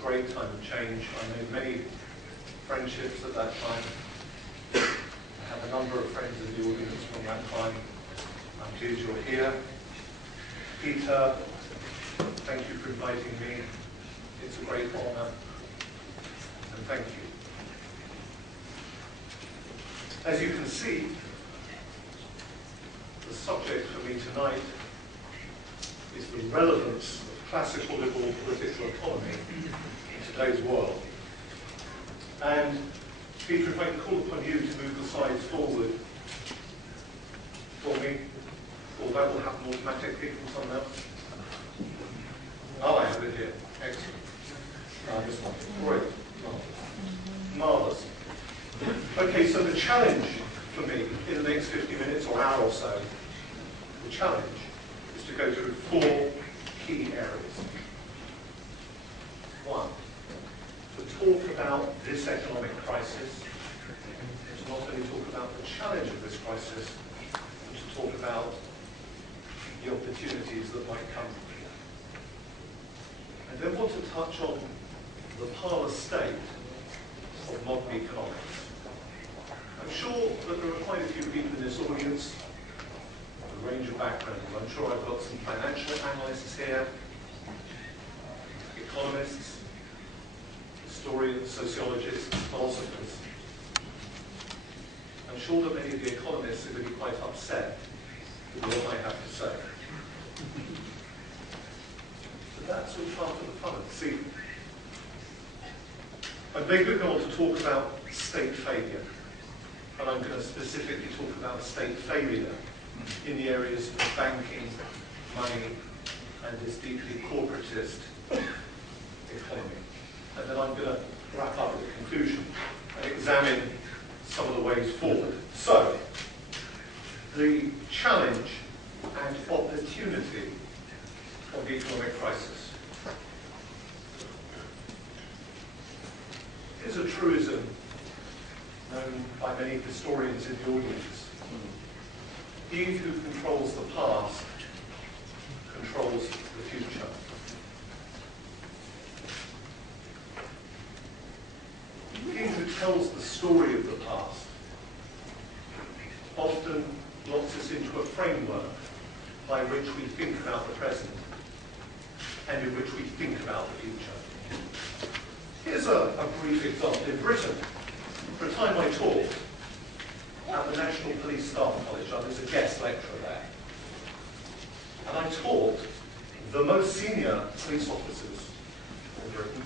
great time of change. I made many friendships at that time. I have a number of friends in the audience from that time. I'm pleased you're here. Peter, thank you for inviting me. It's a great honour, and thank you. As you can see, the subject for me tonight is the relevance of classical liberal political economy in today's world. And Peter, if I can call upon you to move the slides forward for me, or that will happen automatically from someone else. Oh, I have it here. Excellent. This one. Great. Marvellous. Okay, so the challenge for me in the next 50 minutes or hour or so, the challenge is to go through 4 key areas. 1, to talk about this economic crisis, to not only talk about the challenge of this crisis, but to talk about the opportunities that might come. I then want to touch on the parlous state of modern economics. I'm sure that there are quite a few people in this audience, a range of backgrounds. I'm sure I've got some financial analysts here, economists, historians, sociologists, philosophers. I'm sure that many of the economists are going to be quite upset with what I have to say. So that's all part of the fun of the scene. I'm then going to go on to talk about state failure. And I'm going to specifically talk about state failure in the areas of banking, money, and this deeply corporatist economy. And then I'm going to wrap up with a conclusion and examine some of the ways forward. So, the challenge and opportunity of the economic crisis. Here's a truism known by many historians in the audience. He who controls the past controls the future. He who tells the story of the past often locks us into a framework by which we think about the present and in which we think about the future. Here's a brief example. In Britain, for a time I taught at the National Police Staff College. I was a guest lecturer there. And I taught the most senior police officers in Britain.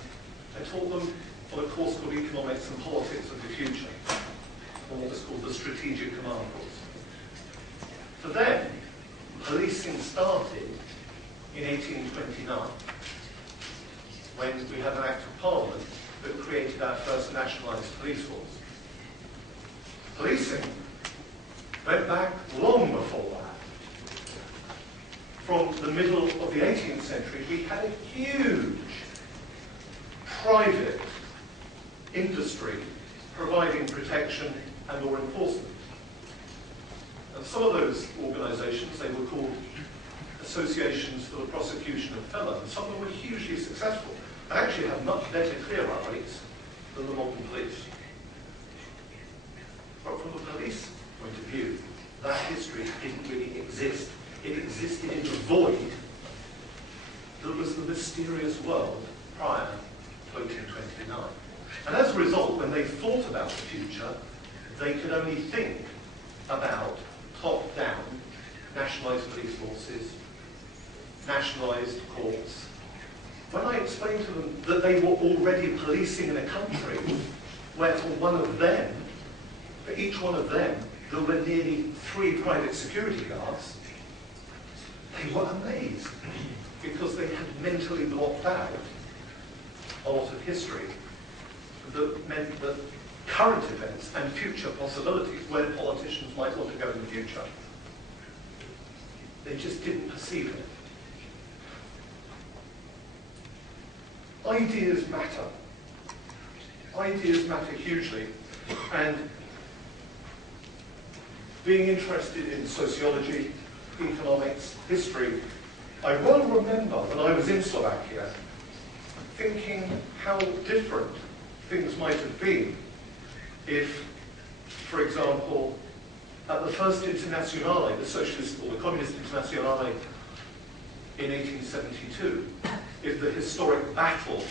I taught them on a course called Economics and Politics of the Future, on what was called the Strategic Command course. For them, policing started in 1829, when we had an Act of Parliament that created our first nationalised police force. Policing went back long before that. From the middle of the 18th century, we had a huge private industry providing protection and law enforcement. And some of those organisations, they were called associations for the prosecution of felons. Some of them were hugely successful and actually have much better clear-up rates than the modern police. But from the police point of view, that history didn't really exist. It existed in the void that was the mysterious world prior to 1829. And as a result, when they thought about the future, they could only think about top-down nationalised police forces, nationalised courts. When I explained to them that they were already policing in a country where for each one of them, there were nearly 3 private security guards, they were amazed because they had mentally blocked out a lot of history that meant that current events and future possibilities, where politicians might want to go in the future, they just didn't perceive it. Ideas matter. Ideas matter hugely. And being interested in sociology, economics, history, I well remember when I was in Slovakia thinking how different things might have been if, for example, at the First Internationale, the Socialist or the Communist Internationale in 1872, if the historic battle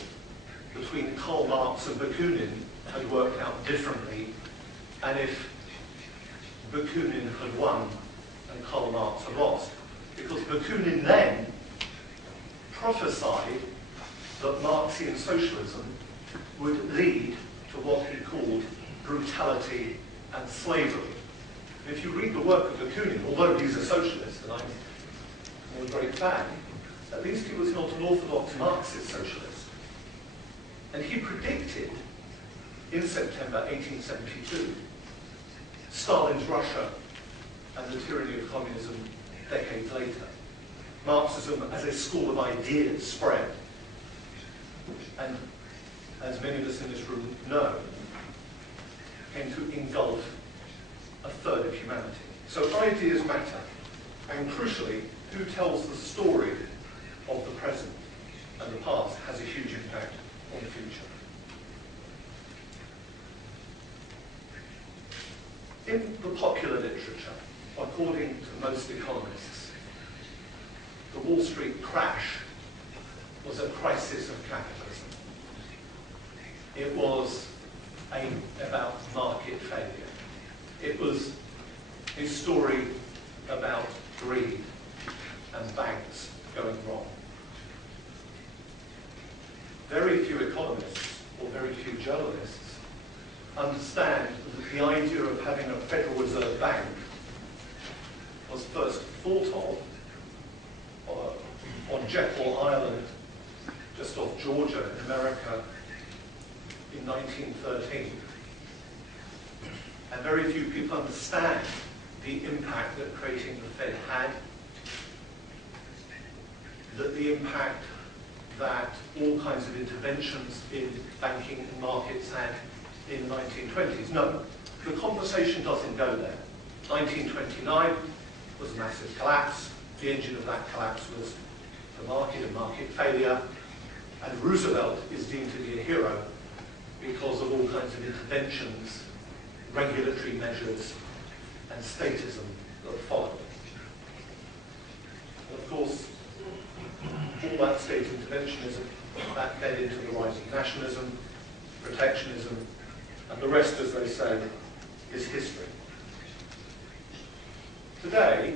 between Karl Marx and Bakunin had worked out differently, and if Bakunin had won and Karl Marx had lost. Because Bakunin then prophesied that Marxian socialism would lead to what he called brutality and slavery. And if you read the work of Bakunin, although he's a socialist, and I'm a great fan, at least he was not an orthodox Marxist socialist. And he predicted, in September 1872, Stalin's Russia and the tyranny of communism decades later. Marxism as a school of ideas spread. And as many of us in this room know, came to engulf a third of humanity. So ideas matter. And crucially, who tells the story of the present and the past has a huge impact on the future. In the popular literature, according to most economists, the Wall Street crash was a crisis of capitalism. It was about market failure. It was a story about greed and banks going wrong. Very few economists or very few journalists understand that the idea of having a Federal Reserve Bank was first thought of on Jekyll Island, just off Georgia in America, in 1913. And very few people understand the impact that creating the Fed had, that the impact that all kinds of interventions in banking and markets had in the 1920s. No, the conversation doesn't go there. 1929 was a massive collapse. The engine of that collapse was the market and market failure. And Roosevelt is deemed to be a hero because of all kinds of interventions, regulatory measures, and statism that followed. And of course, all that state interventionism, that led into the rise of nationalism, protectionism, and the rest, as they say, is history. Today,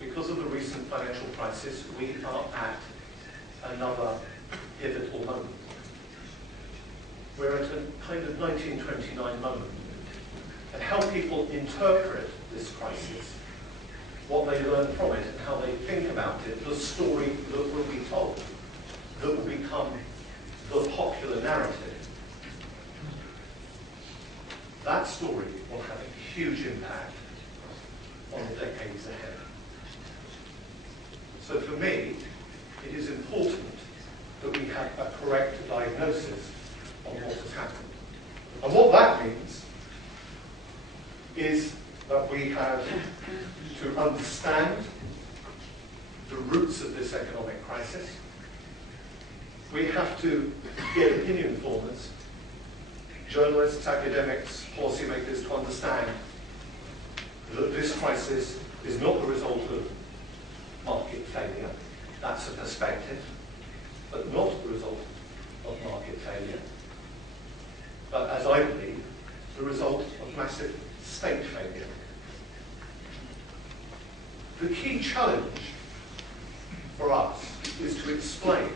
because of the recent financial crisis, we are at another pivotal moment. We're at a kind of 1929 moment. And how people interpret this crisis, what they learn from it and how they think about it, the story that will be told, that will become the popular narrative, that story will have a huge impact on the decades ahead. So for me, it is important that we have a correct diagnosis on what has happened. And what that means is that we have to understand the roots of this economic crisis. We have to get opinion formers, journalists, academics, policymakers to understand that this crisis is not the result of market failure. That's a perspective, but not the result of market failure. But as I believe, the result of massive state failure. The key challenge for us is to explain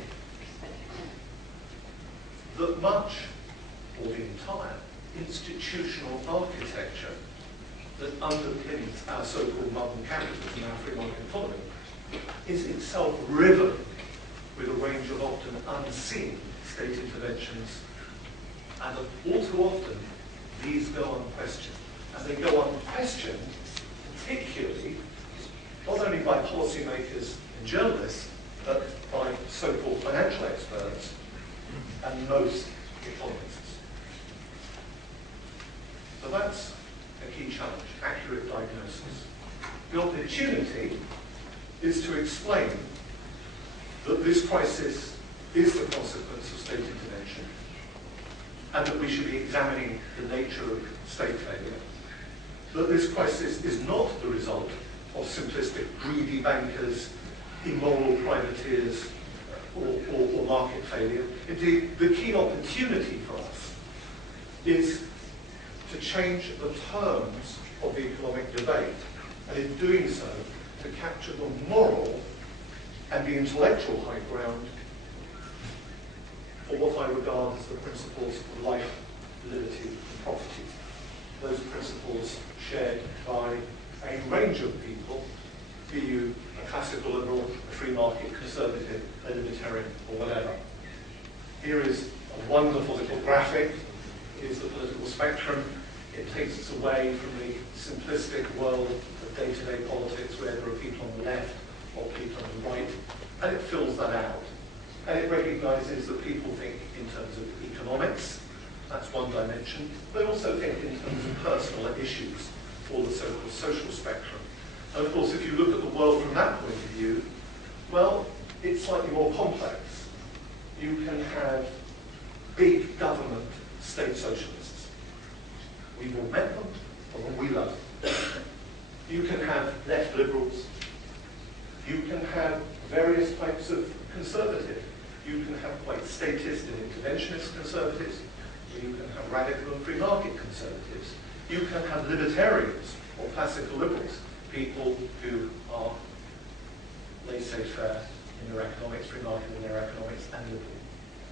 that much, or the entire, institutional architecture that underpins our so-called modern capitalism, our free market economy, is itself riven with a range of often unseen state interventions, and all too often these go unquestioned. And they go unquestioned, particularly, not only by policymakers and journalists, but by so-called financial experts and most economists. So that's a key challenge, accurate diagnosis. The opportunity is to explain that this crisis is the consequence of state intervention, and that we should be examining the nature of state failure. That this crisis is not the result of simplistic greedy bankers, immoral privateers, or market failure. Indeed, the key opportunity for us is to change the terms of the economic debate, and in doing so, to capture the moral and the intellectual high ground for what I regard as the principles of life, liberty, and property. Those principles shared by a range of people, be you a classical liberal, a free market conservative, a libertarian, or whatever. Here is a wonderful little graphic. Here's the political spectrum. It takes us away from the simplistic world of day-to-day politics where there are people on the left or people on the right, and it fills that out. And it recognises that people think in terms of economics, that's one dimension, but also think in terms of personal issues, or the so-called social spectrum. And of course, if you look at the world from that point of view, well, it's slightly more complex. You can have big government state socialists. We've all met them, or we love them. You can have left liberals. You can have various types of conservative. You can have quite statist and interventionist conservatives. You can have radical and free market conservatives. You can have libertarians or classical liberals, people who are laissez-faire in their economics, free market in their economics, and liberal.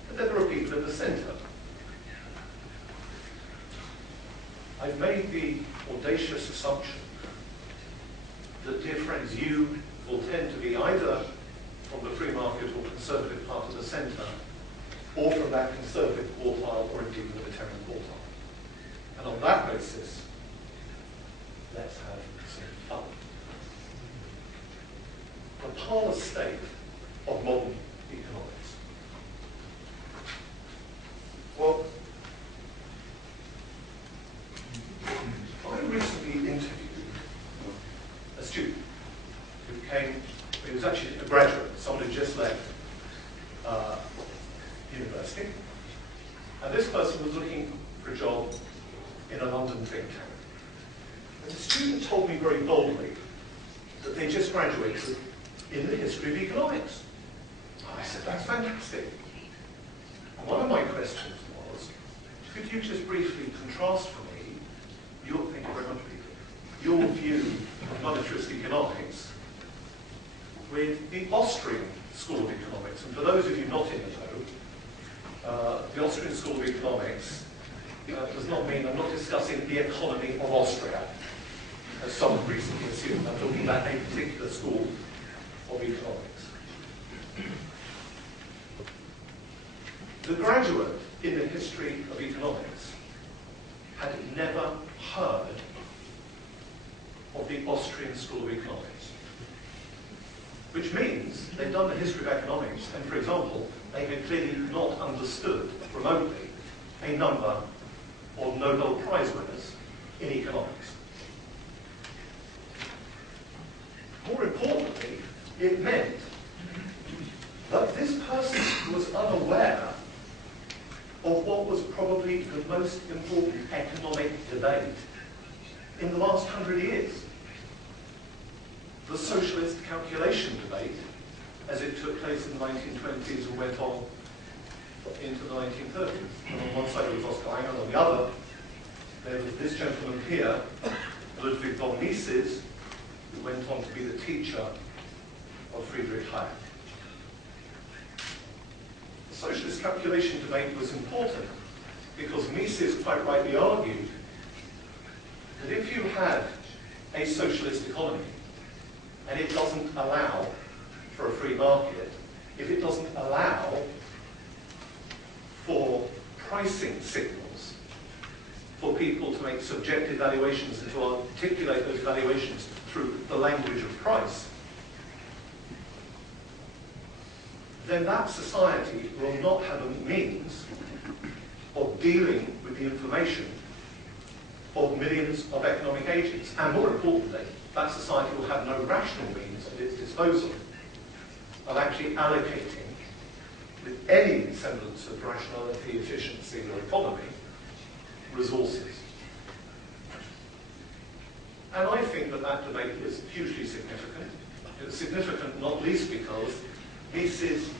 But then there are people in the centre. I've made the audacious assumption that, dear friends, you will tend to be either from the free market or conservative part of the centre, or from that conservative quartile or indeed libertarian quartile. And on that basis, let's have some fun. The parlour state of modern economics. Well, I recently interviewed a student who came, he was actually a graduate, someone who just left university, and this person was looking for a job in a London think tank. And the student told me very boldly that they just graduated in the history of economics. I said, that's fantastic. And one of my questions was, could you just briefly contrast for me your, thank you very much, Peter, your view of monetarist economics with the Austrian School of Economics? And for those of you not in the know, the Austrian School of Economics does not mean I'm not discussing the economy of Austria, as some recently assumed. I'm talking about a particular school of economics. The graduate in the history of economics had never heard of the Austrian School of Economics, which means they've done the history of economics, and for example, they had clearly not understood remotely a number of Nobel Prize winners in economics. More importantly, it meant that this person was unaware of what was probably the most important economic debate in the last 100 years. The socialist calculation debate, as it took place in the 1920s and went on into the 1930s. And on one side was Oscar Lange, on the other there was this gentleman here, Ludwig von Mises, who went on to be the teacher of Friedrich Hayek. The socialist calculation debate was important because Mises quite rightly argued that if you have a socialist economy and it doesn't allow for a free market, if it doesn't allow for pricing signals, for people to make subjective valuations and to articulate those valuations through the language of price, then that society will not have a means of dealing with the information of millions of economic agents. And more importantly, that society will have no rational means at its disposal of actually allocating with any semblance of rationality, efficiency, or economy, resources. And I think that that debate is hugely significant. It's significant not least because Mises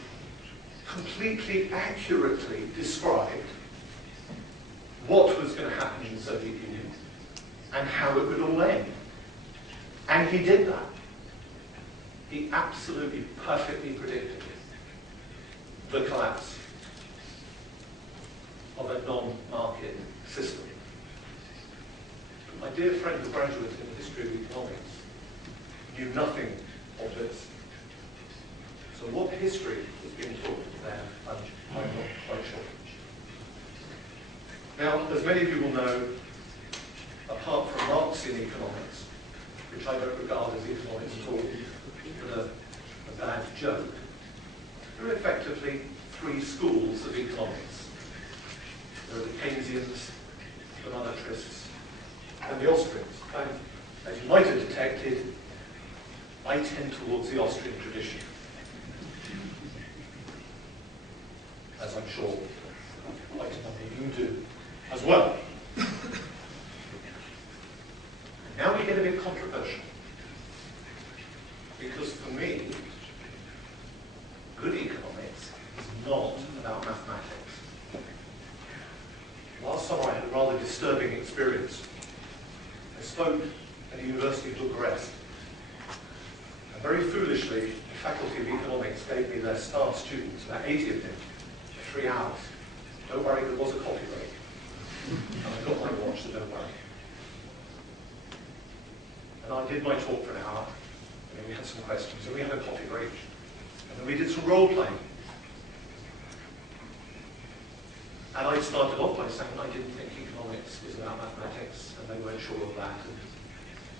completely accurately described what was going to happen in the Soviet Union and how it would all end. And he did that. He absolutely perfectly predicted the collapse of a non-market system. But my dear friend, the graduate in the history of economics, knew nothing of this. So what history is being taught there, I'm not quite sure. Now, as many of you will know, apart from Marxian economics, which I don't regard as economics at all, but a bad joke, there are effectively three schools of economics. There are the Keynesians, the monetarist, and the Austrians. And as you might have detected, I tend towards the Austrian tradition, as I'm sure quite a number of you do as well. Now we get a bit controversial, because for me, good economics is not about mathematics. Last summer I had a rather disturbing experience. I spoke at the University of Bucharest, and very foolishly, the Faculty of Economics gave me their staff students, about 80 of them, 3 hours. Don't worry, there was a coffee break. And I got my watch, so don't worry. And I did my talk for an hour, and then we had some questions, and we had a coffee break, and then we did some role-playing. And I started off by saying I didn't think economics is about mathematics, and they weren't sure of that. And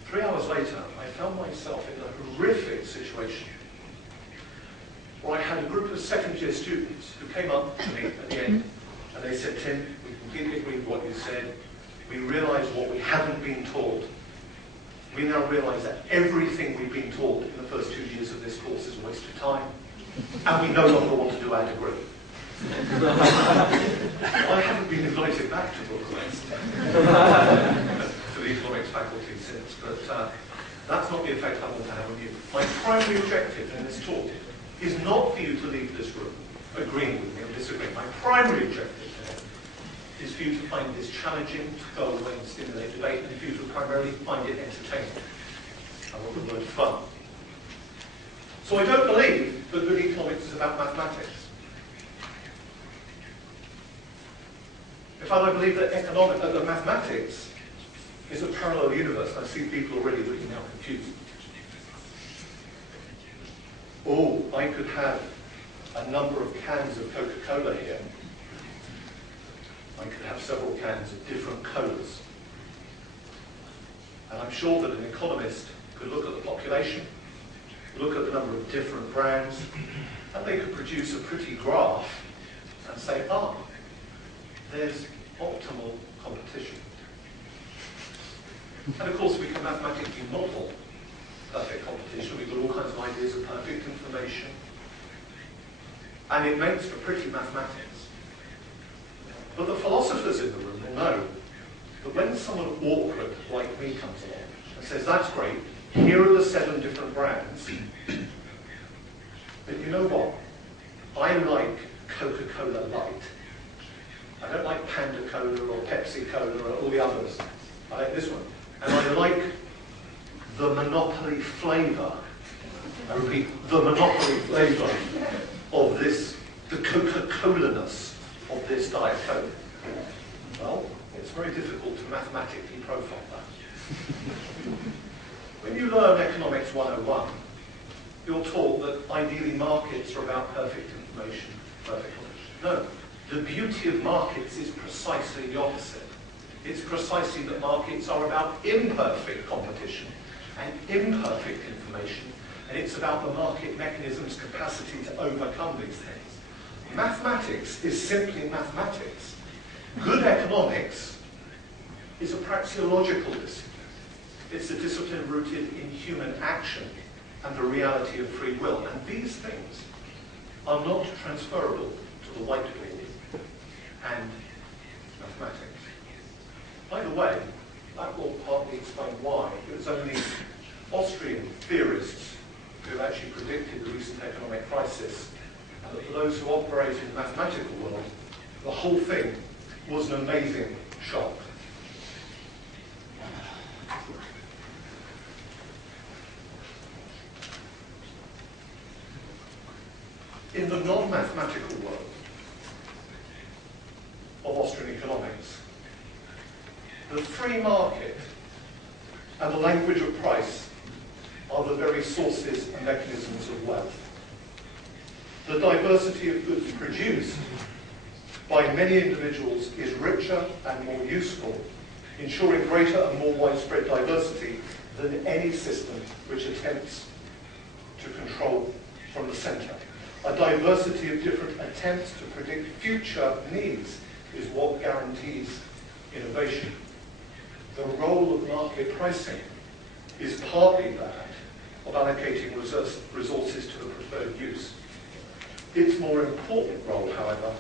3 hours later, I found myself in a horrific situation where I had a group of second-year students who came up to me at the end, and they said, "Tim, we completely agree with what you said. We realise what we haven't been taught. We now realise that everything we've been taught in the first 2 years of this course is a waste of time, and we no longer want to do our degree." I haven't been invited back to Bucharest to the economics faculty since, but that's not the effect I want to have on you. My primary objective in this talk is not for you to leave this room agreeing with me or disagreeing. My primary objective is for you to find this challenging, to go away and stimulate debate, and for you to primarily find it entertaining. I want the word fun. So I don't believe that good economics is about mathematics. In fact, I believe that that mathematics is a parallel universe. I see people already looking now confused. Oh, I could have a number of cans of Coca-Cola here. I could have several cans of different colas. And I'm sure that an economist could look at the population, look at the number of different brands, and they could produce a pretty graph and say, there's optimal competition. And of course we can mathematically model perfect competition. We've got all kinds of ideas of perfect information. And it makes for pretty mathematics. But the philosophers in the room will know that when someone awkward like me comes along and says, "That's great, here are the 7 different brands," but you know what? I like Coca-Cola Light. I don't like Panda Cola or Pepsi Cola or all the others. I like this one. And I like the monopoly flavour. I repeat, the monopoly flavour of this, the Coca-Cola-ness of this Diet Coke. Well, it's very difficult to mathematically profile that. When you learn Economics 101, you're taught that ideally markets are about perfect information, perfect competition. No, the beauty of markets is precisely the opposite. It's precisely that markets are about imperfect competition and imperfect information, and it's about the market mechanism's capacity to overcome these things. Mathematics is simply mathematics. Good economics is a praxeological discipline. It's a discipline rooted in human action and the reality of free will. And these things are not transferable to the whiteboard and mathematics. By the way, that will partly explain why it was only Austrian theorists who actually predicted the recent economic crisis, and that for those who operate in the mathematical world, the whole thing was an amazing shock. In the non-mathematical world of Austrian economics, the free market and the language of price are the very sources and mechanisms of wealth. The diversity of goods produced by many individuals is richer and more useful, ensuring greater and more widespread diversity than any system which attempts to control from the centre. A diversity of different attempts to predict future needs is what guarantees innovation. The role of market pricing is partly that of allocating resources to the preferred use. Its more important role, however,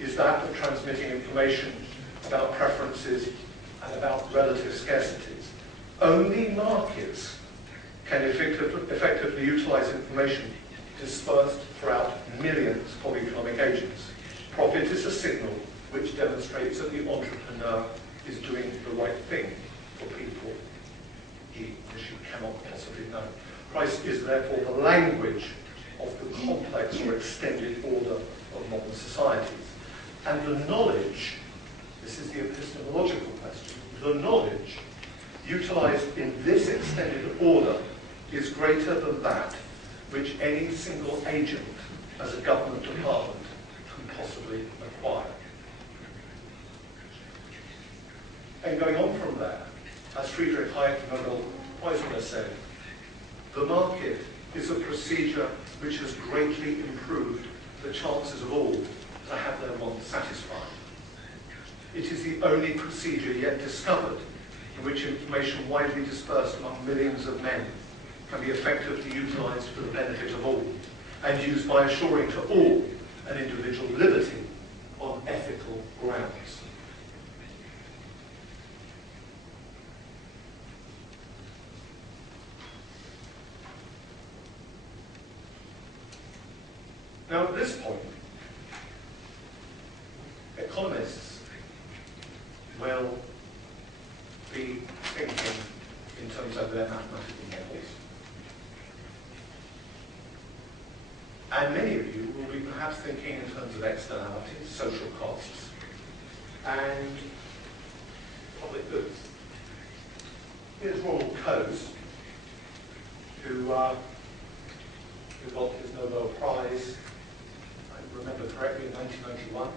is that of transmitting information about preferences and about relative scarcities. Only markets can effectively utilize information dispersed throughout millions of economic agents. Profit is a signal which demonstrates that the entrepreneur is doing the right thing for people he or she cannot possibly know. Price is therefore the language of the complex or extended order of modern societies. And the knowledge, this is the epistemological question, the knowledge utilized in this extended order is greater than that which any single agent as a government department can possibly acquire. And going on from there, as Friedrich Hayek, the Nobel Prize winner, said, the market is a procedure which has greatly improved the chances of all to have their wants satisfied. It is the only procedure yet discovered in which information widely dispersed among millions of men can be effectively utilized for the benefit of all, and used by assuring to all an individual liberty on ethical grounds. Now, at this point, economists will be thinking in terms of their mathematical models. And many of you will be perhaps thinking in terms of externalities, social costs, and public goods. Here's Ronald Coase, who got his Nobel Prize, I remember correctly, in 1991.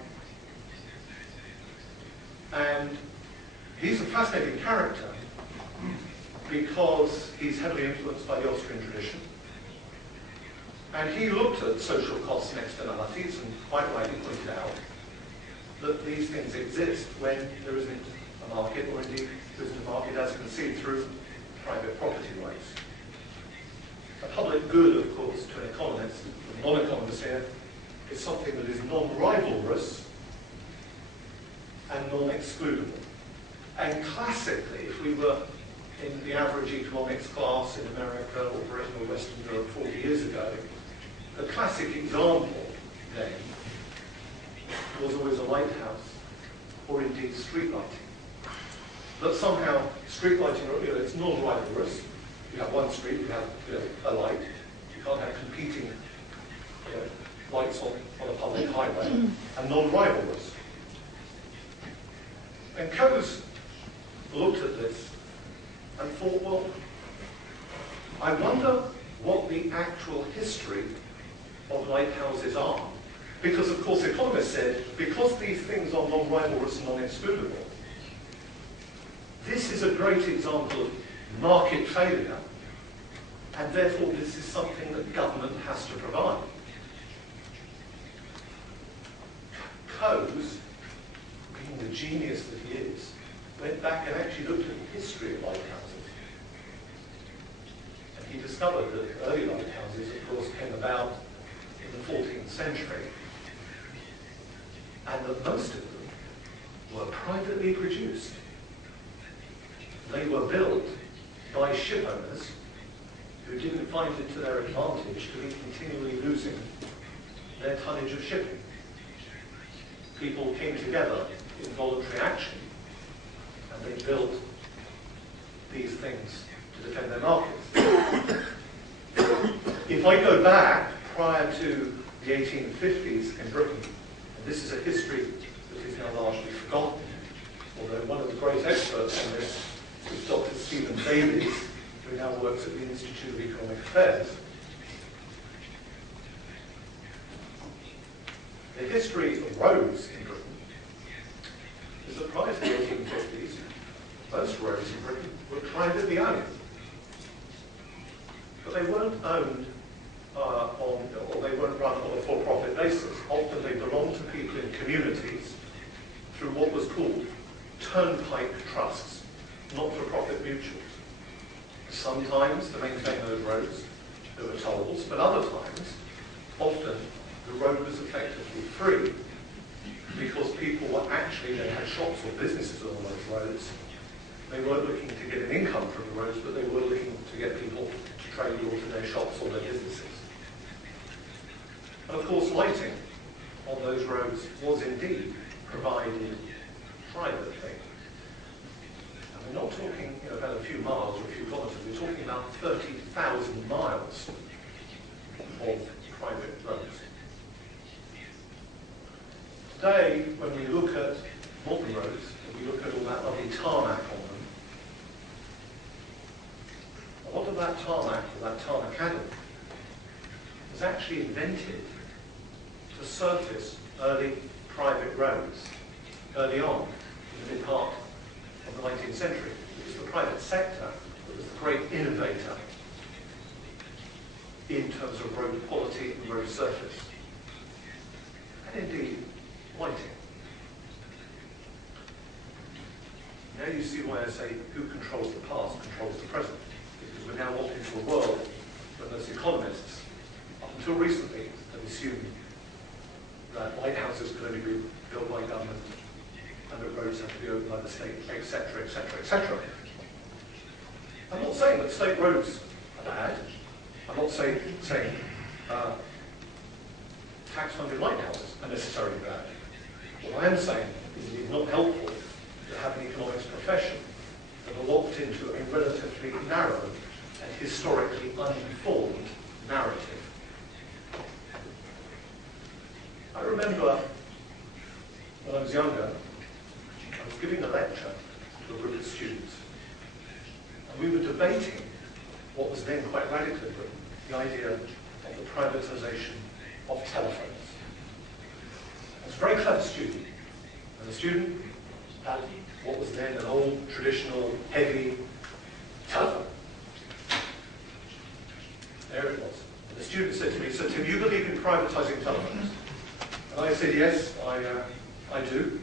And he's a fascinating character because he's heavily influenced by the Austrian tradition. And he looked at social costs and externalities and quite rightly pointed out that these things exist when there isn't a market, or indeed there isn't a market as conceived through private property rights. A public good, of course, to an economist, a non-economist here, is something that is non-rivalrous and non-excludable. And classically, if we were in the average economics class in America or Britain or Western Europe 40 years ago, the classic example then was always a lighthouse or indeed street lighting. That somehow street lighting, it's non-rivalrous. You have one street, you have a light. You can't have competing lights on a public highway, and non-rivalrous. And Coase looked at this and thought, well, I wonder what the actual history of lighthouses are. Because, of course, economists said, because these things are non-rivalrous and non-excludable, this is a great example of market failure, and therefore this is something that government has to provide. Coase, being the genius that he is, went back and actually looked at the history of lighthouses. And he discovered that early lighthouses, of course, came about in the 14th century, and that most of them were privately produced. They were built by ship owners who didn't find it to their advantage to be continually losing their tonnage of shipping. People came together in voluntary action and they built these things to defend their markets. If I go back prior to the 1850s in Britain, and this is a history that is now largely forgotten, although one of the great experts on this is Dr. Stephen Davies, who now works at the Institute of Economic Affairs. The history of roads in Britain is that prior to the 1850s, most roads in Britain were privately owned. But they weren't owned or they weren't run on a for-profit basis. Often they belonged to people in communities through what was called turnpike trusts, not-for-profit mutuals. Sometimes to maintain those roads there were tolls, but other times, often the road was effectively free because people were actually, they had shops or businesses on those roads. They weren't looking to get an income from the roads, but they were looking to get people to trade or to their shops or their businesses. And of course, lighting on those roads was indeed provided privately. And we're not talking about a few miles or a few kilometres, we're talking about 30,000 miles of private roads. Today, when we look at modern roads, and we look at all that lovely tarmac on them, a lot of that tarmac, or that tarmacadam, was actually invented to surface early private roads early on in the mid part of the 19th century. It was the private sector that was the great innovator in terms of road quality and road surface. And indeed, lighting. Now you see why I say who controls the past controls the present. Because we're now walking into a world where those economists, up until recently, have assumed that lighthouses could only be built by government and that roads have to be owned by the state, etc., etc., etc. I'm not saying that state roads are bad. I'm not saying tax-funded lighthouses are necessarily bad. What I am saying is it is not helpful to have an economics profession that are locked into a relatively narrow and historically uninformed narrative. I remember when I was younger, I was giving a lecture to a group of students, and we were debating what was then quite radical in Britain, the idea of the privatisation of telephones. I was a very clever student, and the student had what was then an old, traditional, heavy telephone. There it was. And the student said to me, "So Tim, you believe in privatising telephones?" And I said, "Yes, I do."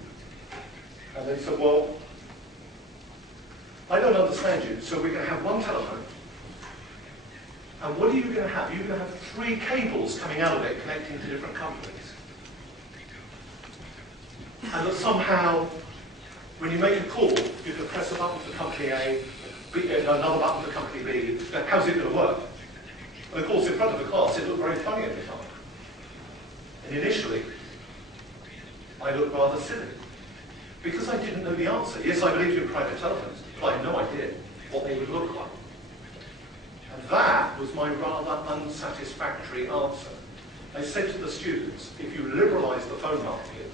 And they said, "Well, I don't understand you. So we're going to have one telephone. And what are you going to have? You're going to have 3 cables coming out of it connecting to different companies. And that somehow, when you make a call, you can press a button for company A, another button for company B. How's it going to work?" And of course, in front of the class, it looked very funny at the time. And initially, I looked rather silly, because I didn't know the answer. Yes, I believed in private telephones, but I had no idea what they would look like. And that was my rather unsatisfactory answer. I said to the students, if you liberalise the phone market,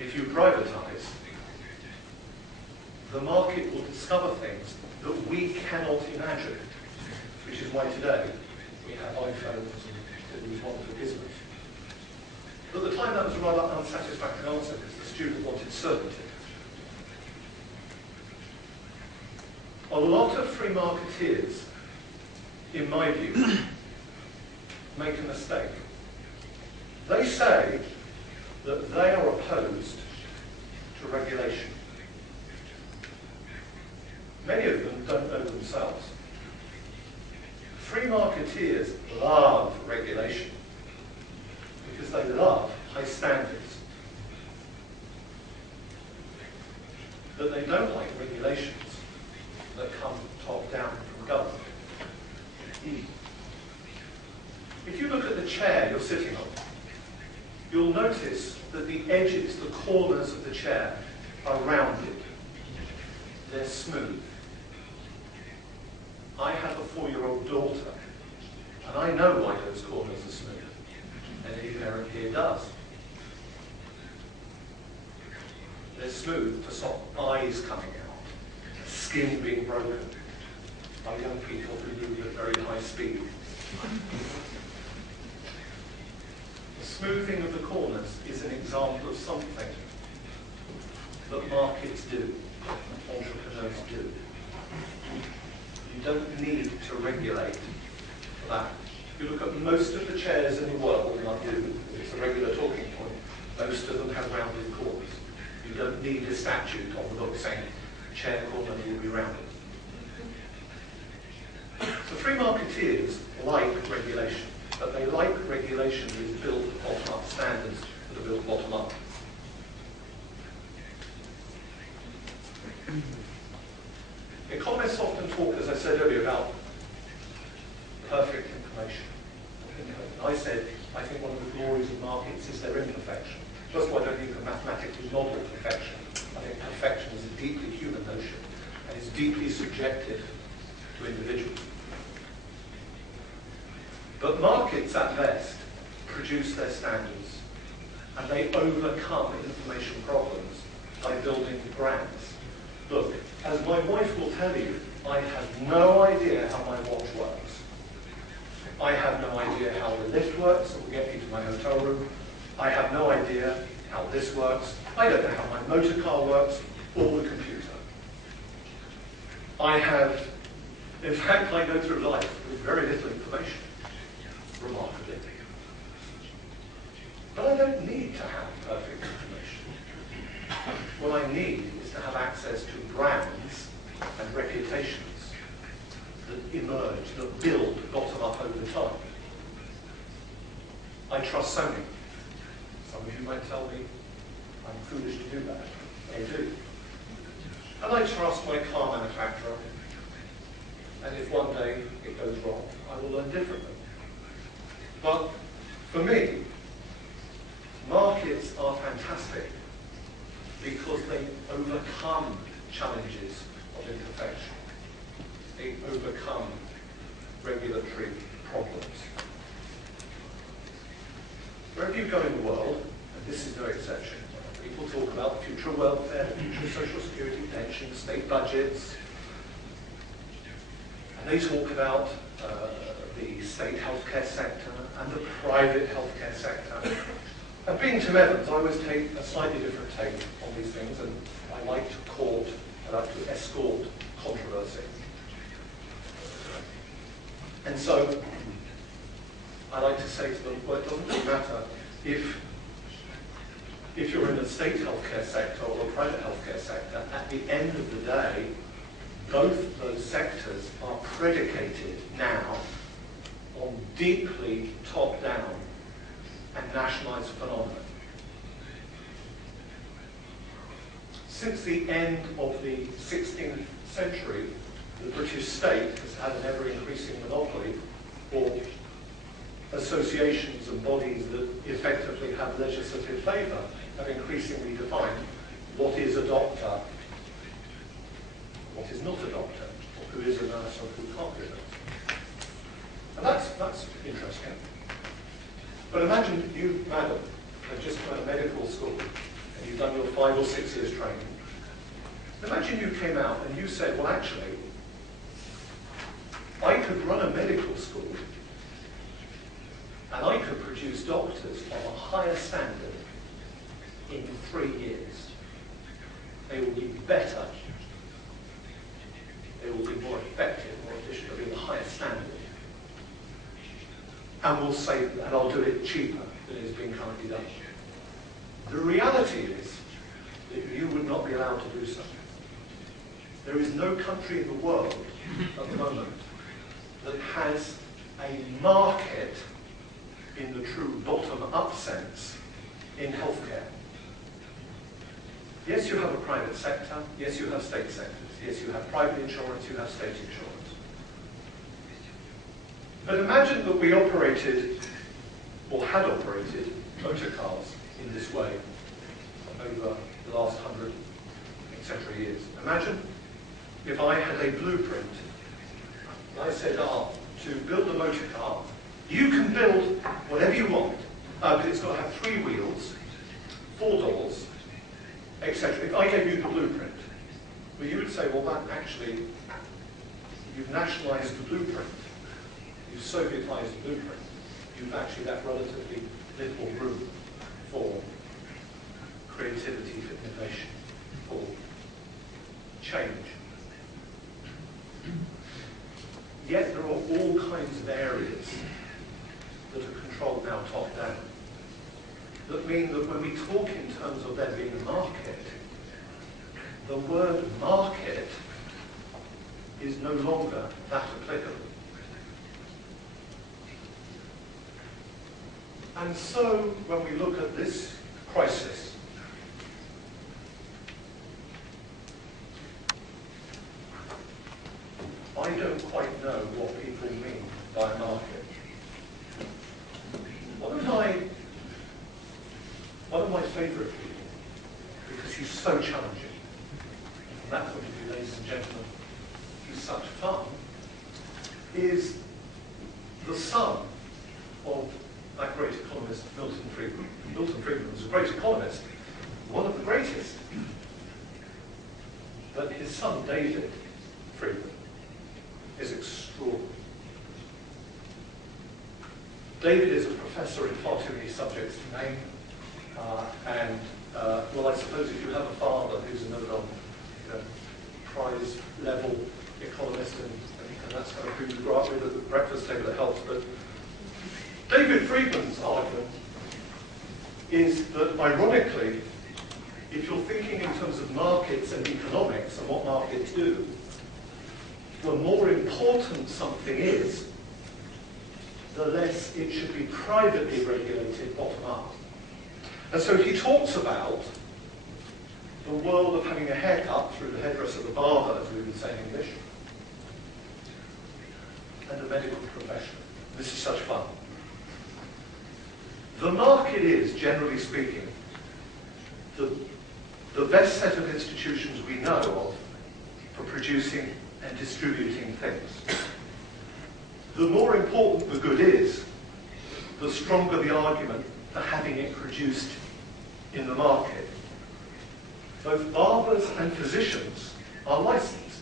if you privatise, the market will discover things that we cannot imagine, which is why today we have iPhones and all these wonderful gizmos. But at the time that was a rather unsatisfactory answer because the student wanted certainty. A lot of free marketeers, in my view, make a mistake. They say that they are opposed to regulation. Many of them don't know themselves. Free marketeers love regulation. standards, but they don't like regulations that come top down from government. If you look at the chair you're sitting on, you'll notice that the edges, the corners of the chair are rounded. They're smooth. I have a 4-year-old daughter, and I know why those corners are smooth. And any parent here does. They're smooth to stop eyes coming out, skin being broken by young people who move at very high speed. The smoothing of the corners is an example of something that markets do, entrepreneurs do. You don't need to regulate that. If you look at most of the chairs in the world, and I do, it's a regular talking point, most of them have rounded corners. You don't need a statute on the book saying chair corner will be rounded. So free marketeers like regulation, but they like regulation that is built bottom-up, standards that are built bottom-up. Economists often talk, as I said earlier, about perfect information. I said, I think one of the glories of markets is their imperfection. Just why I don't think you can mathematically model perfection. I think perfection is a deeply human notion, and it's deeply subjective to individuals. But markets, at best, produce their standards, and they overcome information problems by building brands. Look, as my wife will tell you, I have no idea how my watch works. I have no idea how the lift works that will get me to my hotel room. I have no idea how this works. I don't know how my motor car works or the computer. In fact, I go through life with very little information, remarkably. But I don't need to have perfect information. What I need is to have access to brands and reputations that emerge, that build bottom up over time. I trust Sony. Some of you might tell me I'm foolish to do that. I do. And I trust my car manufacturer. And if one day it goes wrong, I will learn differently. But for me, markets are fantastic because they overcome challenges of imperfection. They overcome regulatory problems. Wherever you go in the world, and this is no exception, people talk about future welfare, future social security, pensions, state budgets, and they talk about the state healthcare sector and the private healthcare sector. And being Tim Evans, I always take a slightly different take on these things, and I like to escort controversy. And so I like to say to them, well, it doesn't really matter if you're in the state healthcare sector or the private healthcare sector. At the end of the day, both those sectors are predicated now on deeply top-down and nationalised phenomena. Since the end of the 16th century, the British state has had an ever-increasing monopoly for associations and bodies that effectively have legislative favour, have increasingly defined what is a doctor, what is not a doctor, or who is a nurse or who can't be a nurse. And that's interesting. But imagine you, madam, have just come out of medical school and you've done your 5 or 6 years training. Imagine you came out and you said, well, actually, I could run a medical school and I could produce doctors of a higher standard in 3 years. They will be better. They will be more effective, more efficient, they'll be of a higher standard. And we'll save, and I'll do it cheaper than is being currently done. The reality is that you would not be allowed to do so. There is no country in the world at the moment that has a market in the true bottom-up sense in healthcare. Yes, you have a private sector. Yes, you have state sectors. Yes, you have private insurance, you have state insurance. But imagine that we operated, or had operated, motor cars in this way over the last 100, etc. years. Imagine if I had a blueprint, and I said, to build a motor car, you can build whatever you want, but it's got to have 3 wheels, 4 doors, etc. If I gave you the blueprint, well, you would say, well, that actually, you've nationalized the blueprint. You've Sovietized the blueprint. You've actually left relatively little room for creativity, for innovation, for change. Yet there are all kinds of areas that are controlled now top-down that mean that when we talk in terms of there being a market, the word market is no longer that applicable. And so when we look at this crisis, I don't quite know what people mean by market. One of my favourite people, because he's so challenging, from that point of view, ladies and gentlemen, he's such fun, is the son of that great economist, Milton Friedman. Milton Friedman was a great economist, one of the greatest. But his son, David Friedman, is extraordinary. David is a professor in far too many subjects to name, well, I suppose if you have a father who's a Nobel Prize level economist, and that's kind of who you grew up with at the breakfast table, that helps. But David Friedman's argument is that, ironically, if you're thinking in terms of markets and economics and what markets do, the more important something is, the less it should be privately regulated bottom up. And so he talks about the world of having a haircut through the hairdresser, the barber, as we would say in English, and the medical profession. This is such fun. The market is, generally speaking, the best set of institutions we know of for producing and distributing things. The more important the good is, the stronger the argument for having it produced in the market. Both barbers and physicians are licensed.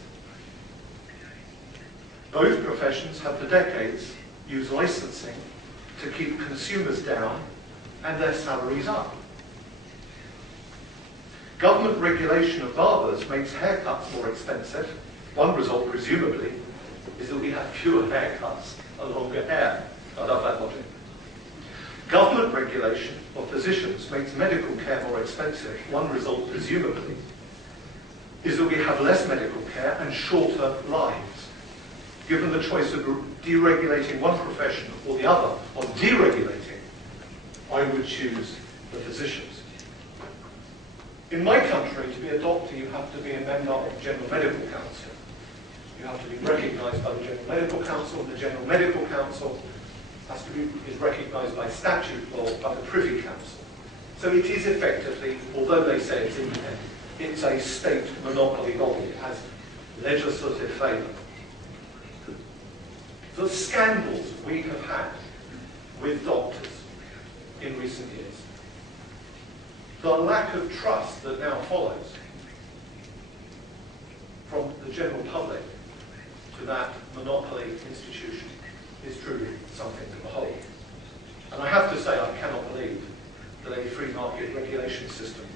Both professions have for decades used licensing to keep consumers down and their salaries up. Government regulation of barbers makes haircuts more expensive. One result, presumably, is that we have fewer haircuts and longer hair. I love that logic. Government regulation of physicians makes medical care more expensive. One result, presumably, is that we have less medical care and shorter lives. Given the choice of deregulating one profession or the other, or deregulating, I would choose the physicians. In my country, to be a doctor, you have to be a member of the General Medical Council. You have to be recognised by the General Medical Council, and the General Medical Council is recognised by statute or by the Privy Council. So it is effectively, although they say it's independent, it's a state monopoly body. It has legislative favour. The scandals we have had with doctors in recent years, the lack of trust that now follows from the general public to that monopoly institution is truly something to behold. And I have to say, I cannot believe that a free market regulation system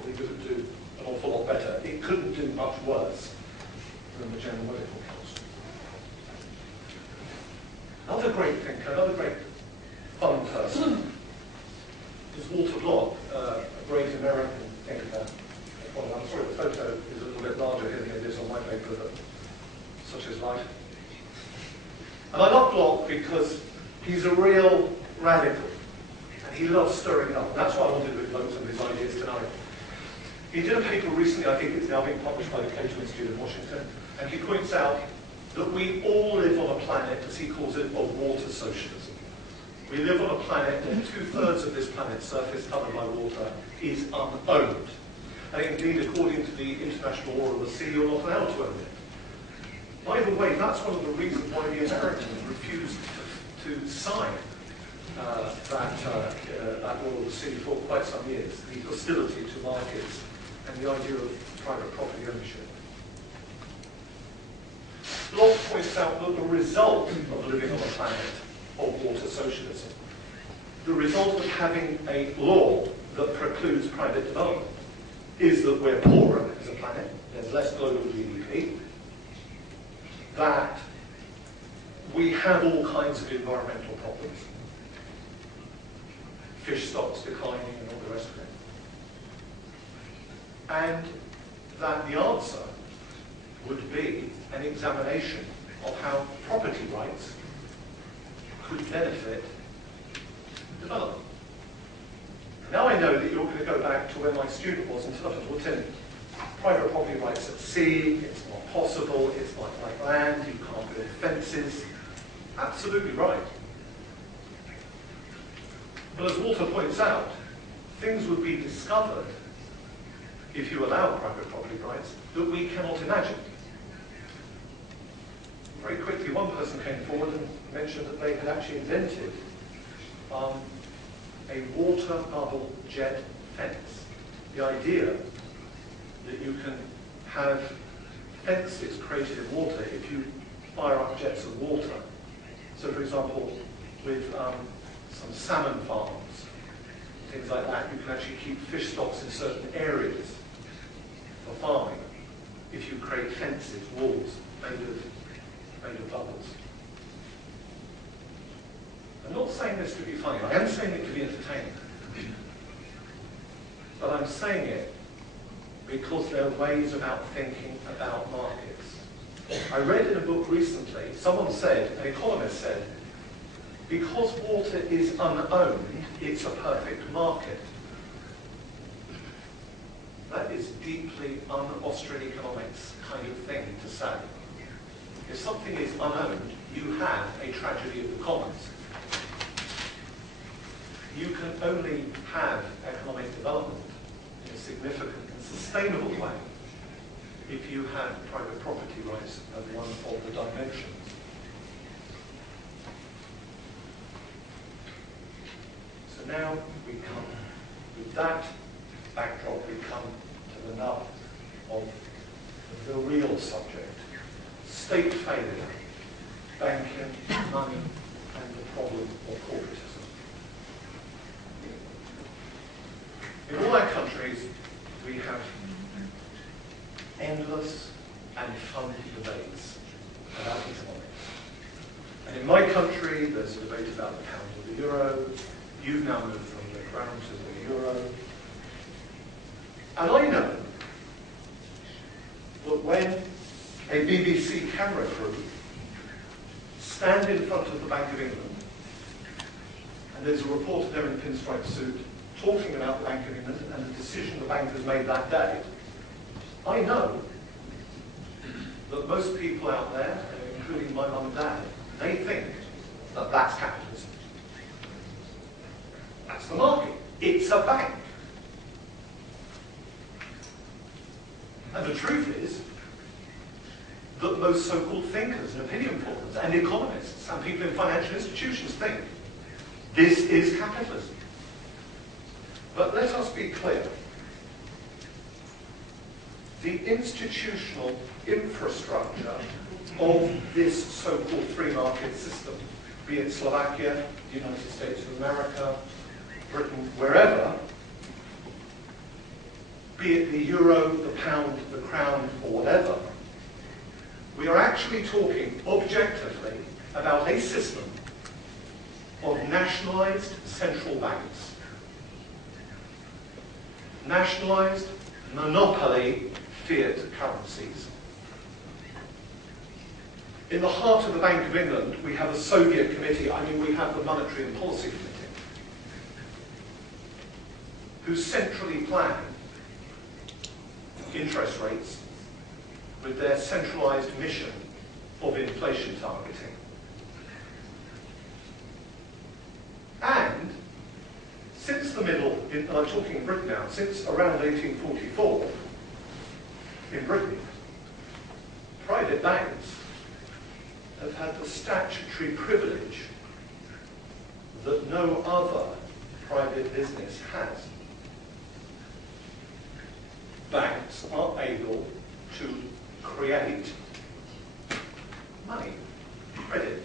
really wouldn't do an awful lot better. It couldn't do much worse than the General Medical Council. Another great thinker, another great fun person is Walter Block, a great American thinker. Well, I'm sorry, the photo is a little bit larger here than it is on my paper, but such is life. And I love Block because he's a real radical. And he loves stirring up. And that's why I wanted to invoke some of his ideas tonight. He did a paper recently, I think it's now being published by the Cato Institute in Washington, and he points out that we all live on a planet, as he calls it, of water socialism. We live on a planet where 2/3 of this planet's surface covered by water is unowned. And indeed, according to the International Law of the Sea, you're not allowed to own it. By the way, that's one of the reasons why the Americans refused to sign that Law of the Sea for quite some years, the hostility to markets and the idea of private property ownership. Locke points out that the result of living on a planet of water socialism, the result of having a law that precludes private development, is that we're poorer as a planet, there's less global GDP, that we have all kinds of environmental problems, fish stocks declining and all the rest of it, and that the answer would be an examination of how property rights could benefit development. Now I know that you're going to go back to where my student was and tell us, well, Tim, private property rights at sea, it's not possible, it's not like land, you can't build fences. Absolutely right. But as Walter points out, things would be discovered if you allow private property rights that we cannot imagine. Very quickly, one person came forward and mentioned that they had actually invented a water bubble jet fence. The idea that you can have fences created in water if you fire up jets of water. So, for example, with some salmon farms, things like that, you can actually keep fish stocks in certain areas for farming if you create fences, walls made of bubbles. I'm not saying this to be funny, I am saying it to be entertaining. But I'm saying it because there are ways about thinking about markets. I read in a book recently, someone said, an economist said, because water is unowned, it's a perfect market. That is deeply un-Austrian economics kind of thing to say. If something is unowned, you have a tragedy of the commons. You can only have economic development in a significant and sustainable way if you have private property rights as one of the dimensions. So now we come, with that backdrop, we come to the nub of the real subject. State failure, banking, money, and the problem of corporatism. In all our countries, we have endless and fun debates about economics. And in my country, there's a debate about the pound or the euro. You've now moved from the crown to the euro. And I know that when a BBC camera crew stand in front of the Bank of England, and there's a reporter there in a pinstripe suit talking about the Bank of England and the decision the bank has made that day, I know that most people out there, including my mum and dad, they think that that's capitalism. That's the market. It's a bank. And the truth is that most so-called thinkers and opinion formers and economists and people in financial institutions think this is capitalism. But let us be clear. The institutional infrastructure of this so-called free market system, be it Slovakia, the United States of America, Britain, wherever, be it the euro, the pound, the crown, or whatever, we are actually talking objectively about a system of nationalized central banks. Nationalized monopoly fiat currencies. In the heart of the Bank of England, we have a Soviet committee. I mean, we have the Monetary and Policy Committee. who centrally plan interest rates with their centralized mission of inflation targeting. And since the middle, and I'm talking in Britain now, since around 1844, in Britain, private banks have had the statutory privilege that no other private business has. Banks are able to create money, credit.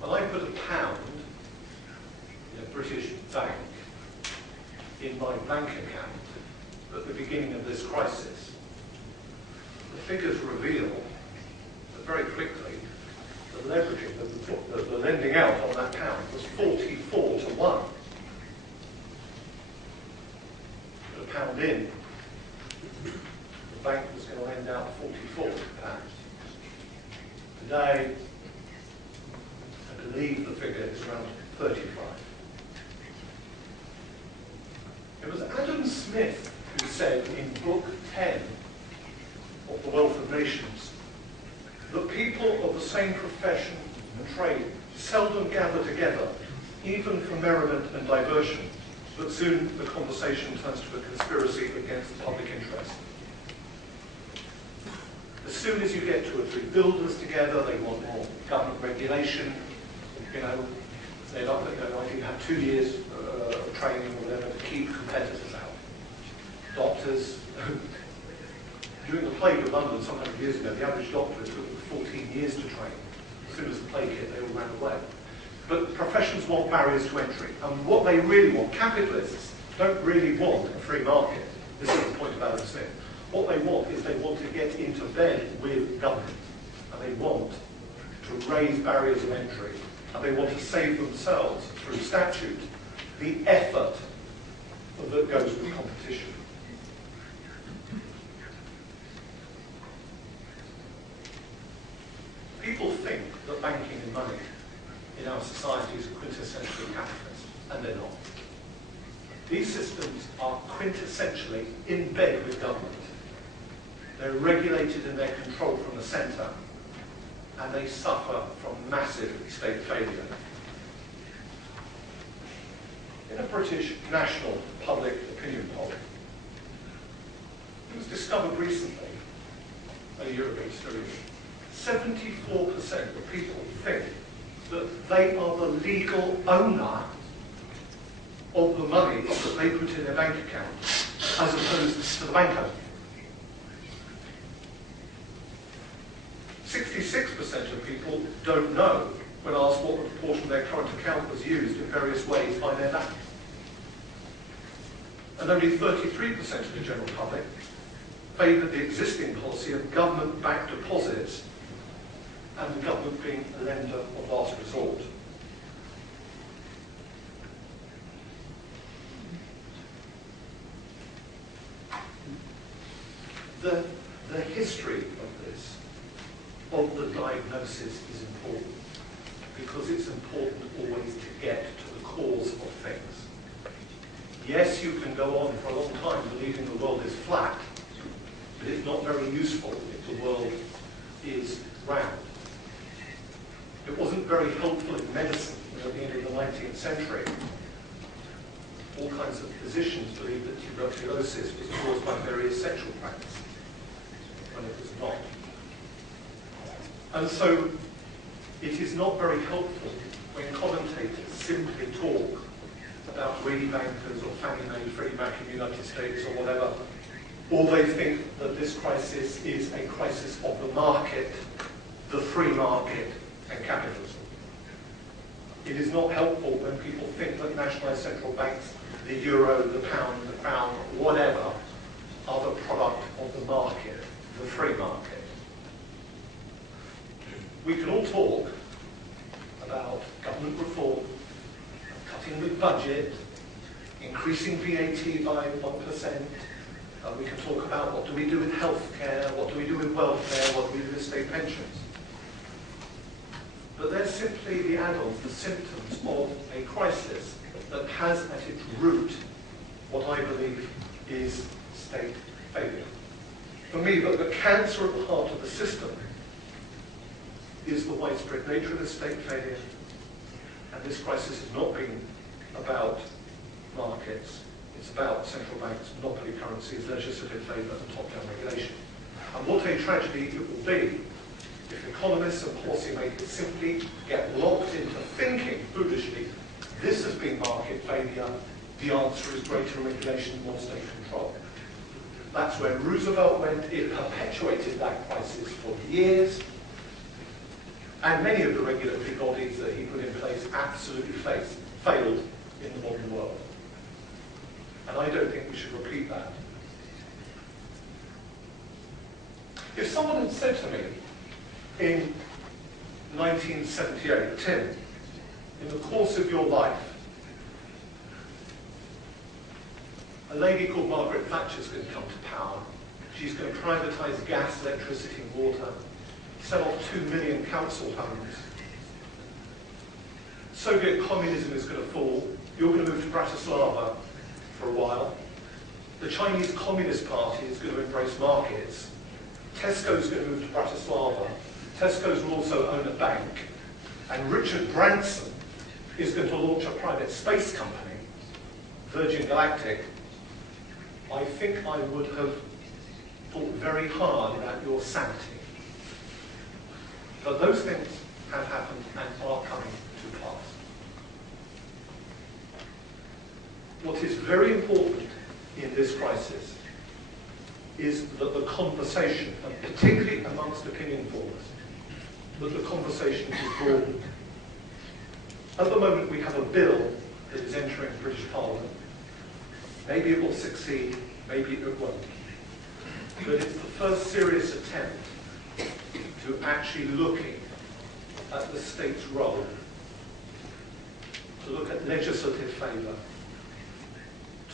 When I put £1 in a British bank in my bank account at the beginning of this crisis, the figures reveal that very quickly the leveraging, the lending out on that pound was 44 to 1. Put £1 in, the bank was going to lend out 44 pounds. Today, I believe the figure is around 35. It was Adam Smith who said in Book 10 of The Wealth of Nations that people of the same profession and trade seldom gather together, even for merriment and diversion, but soon the conversation turns to a conspiracy against the public interest. As soon as you get 2 or 3 builders together, they want more government regulation. You know, they like, you have 2 years of training or whatever to keep competitors out. Doctors, during the plague of London some 100 years ago, the average doctor took 14 years to train. As soon as the plague hit, they all ran away. But professions want barriers to entry. And what they really want, capitalists don't really want a free market. This is the point about Adam Smith. What they want is they want to get into bed with government. And they want to raise barriers of entry. And they want to save themselves through statute the effort that goes with competition. People think that banking and money in our societies are quintessentially capitalist, and they're not. These systems are quintessentially in bed with government. They're regulated and they're controlled from the centre, and they suffer from massive state failure. In a British national public opinion poll, it was discovered recently, a year ago, 74% of people think that they are the legal owner of the money that they put in their bank account, as opposed to the bank owner. 66% of people don't know when asked what the proportion of their current account was used in various ways by their bank. And only 33% of the general public favoured the existing policy of government-backed deposits and the government being a lender of last resort. The history of this, of the diagnosis, is important, because it's important always to get to the cause of things. Yes, you can go on for a long time believing the world is flat, but it's not very useful if the world is round. It wasn't very helpful in medicine at the end of the 19th century. All kinds of physicians believed that tuberculosis was caused by various sexual practices, when it was not. And so it is not very helpful when commentators simply talk about greedy bankers or Fannie Mae, Freddie Mac in the United States or whatever, or they think that this crisis is a crisis of the market, the free market, and capitalism. It is not helpful when people think that nationalised central banks, the euro, the pound, the crown, whatever, are the product of the market, the free market. We can all talk about government reform, cutting the budget, increasing VAT by 1%. We can talk about what do we do with healthcare, what do we do with welfare, what do we do with state pensions. But they're simply the add-ons, the symptoms of a crisis that has at its root what I believe is state failure. For me, the cancer at the heart of the system is the widespread nature of the state failure, and this crisis has not been about markets. It's about central banks, monopoly currencies, legislative favour, and top-down regulation. And what a tragedy it will be if economists and policymakers simply get locked into thinking, foolishly, this has been market failure, the answer is greater regulation, more state control. That's where Roosevelt went. It perpetuated that crisis for years. And many of the regulatory bodies that he put in place absolutely failed in the modern world. And I don't think we should repeat that. If someone had said to me in 1978, Tim, in the course of your life, a lady called Margaret Thatcher is going to come to power. She's going to privatise gas, electricity and water, sell off 2 million council homes. Soviet communism is going to fall. You're going to move to Bratislava for a while. The Chinese Communist Party is going to embrace markets. Tesco's going to move to Bratislava. Tesco's will also own a bank. And Richard Branson is going to launch a private space company, Virgin Galactic. I think I would have thought very hard about your sanity. But those things have happened and are coming to pass. What is very important in this crisis is that the conversation, and particularly amongst opinion formers, that the conversation is broadened. At the moment we have a bill that is entering British Parliament. Maybe it will succeed, maybe it won't. But it's the first serious attempt to actually looking at the state's role, to look at legislative favour,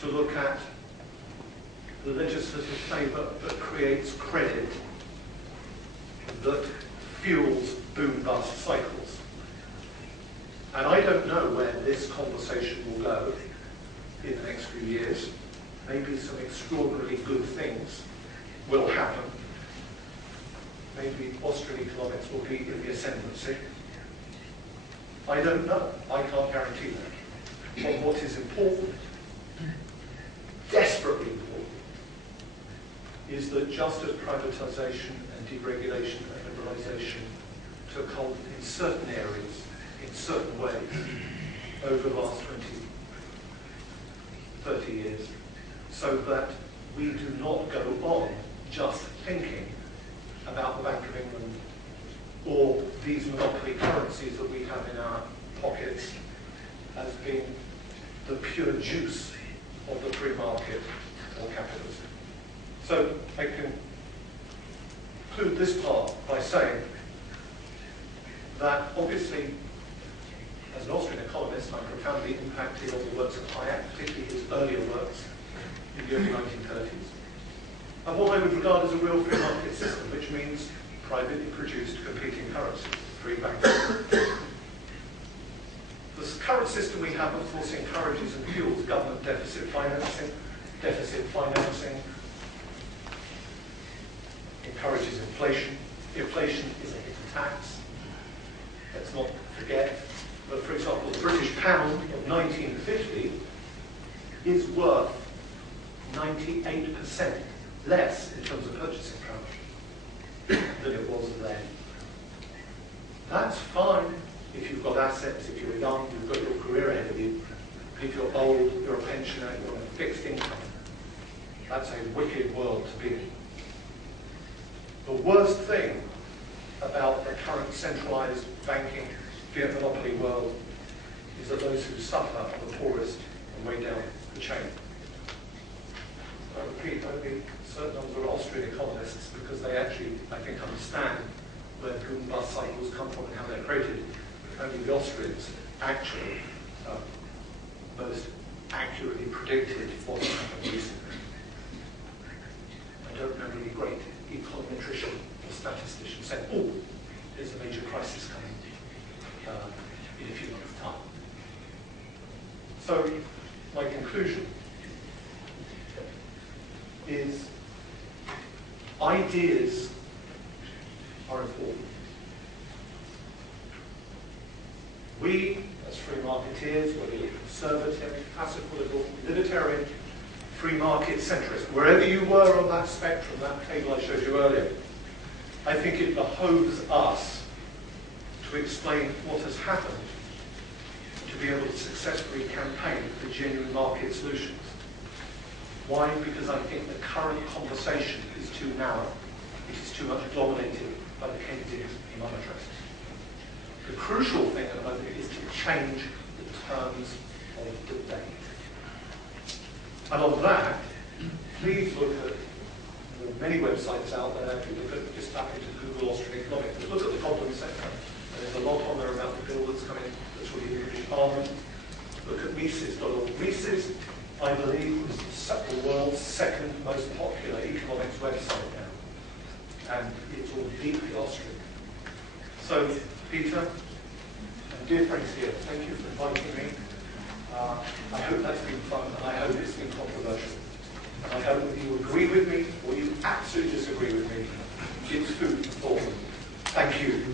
to look at the legislative favour that creates credit, that fuels boom-bust cycles. And I don't know where this conversation will go in the next few years. Maybe some extraordinarily good things will happen. Maybe Austrian economics will be in the ascendancy. I don't know. I can't guarantee that. But what is important, desperately important, is that just as privatisation and deregulation and liberalisation took hold in certain areas, in certain ways, over the last 20, 30 years, so that we do not go on just thinking about the Bank of England or these monopoly currencies that we have in our pockets as being the pure juice of the free market or capitalism. So I can conclude this part by saying that obviously, as an Austrian economist, I'm profoundly impacted on the works of Hayek, particularly his earlier works in the early 1930s. And what I would regard as a real free market system, which means privately produced competing currencies, free banks. The current system we have, of course, encourages and fuels government deficit financing, encourages inflation. Inflation is a hidden tax. Let's not forget that, for example, the British pound of 1950 is worth 98% less in terms of purchasing power than it was then. That's fine if you've got assets, if you're young, you've got your career ahead of you. If you're old, you're a pensioner, you're on a fixed income. That's a wicked world to be in. The worst thing about the current centralised banking fiat monopoly world is that those who suffer are the poorest and way down the chain. I repeat, only certain numbers of Austrian economists, because they actually, I think, understand where boom-bust cycles come from and how they're created. Only the Austrians actually most accurately predicted what happened recently. I don't remember any great econometrician or statistician saying, oh, there's a major crisis coming in a few months' time. So, my conclusion is ideas are important. We, as free marketeers, whether you're conservative, classical, libertarian, free market centrist, wherever you were on that spectrum, that table I showed you earlier, I think it behoves us to explain what has happened to be able to successfully campaign for genuine market solutions. Why? Because I think the current conversation is too narrow. It is too much dominated by the Keynesian monetarist. The crucial thing at the moment is to change the terms of debate. And on that, please look at the many websites out there. If you look at, just tap into Google Austrian economics, but look at the problem sector. There's a lot on there about the bill that's coming, that's already in the British Parliament. Look at Mises.org. Mises, I believe, is the world's second most popular economics website now. And it's all deeply Austrian. So, Peter, and dear friends here, thank you for inviting me. I hope that's been fun, and I hope it's been controversial. And I hope that you agree with me, or you absolutely disagree with me. It's food for thought. Thank you.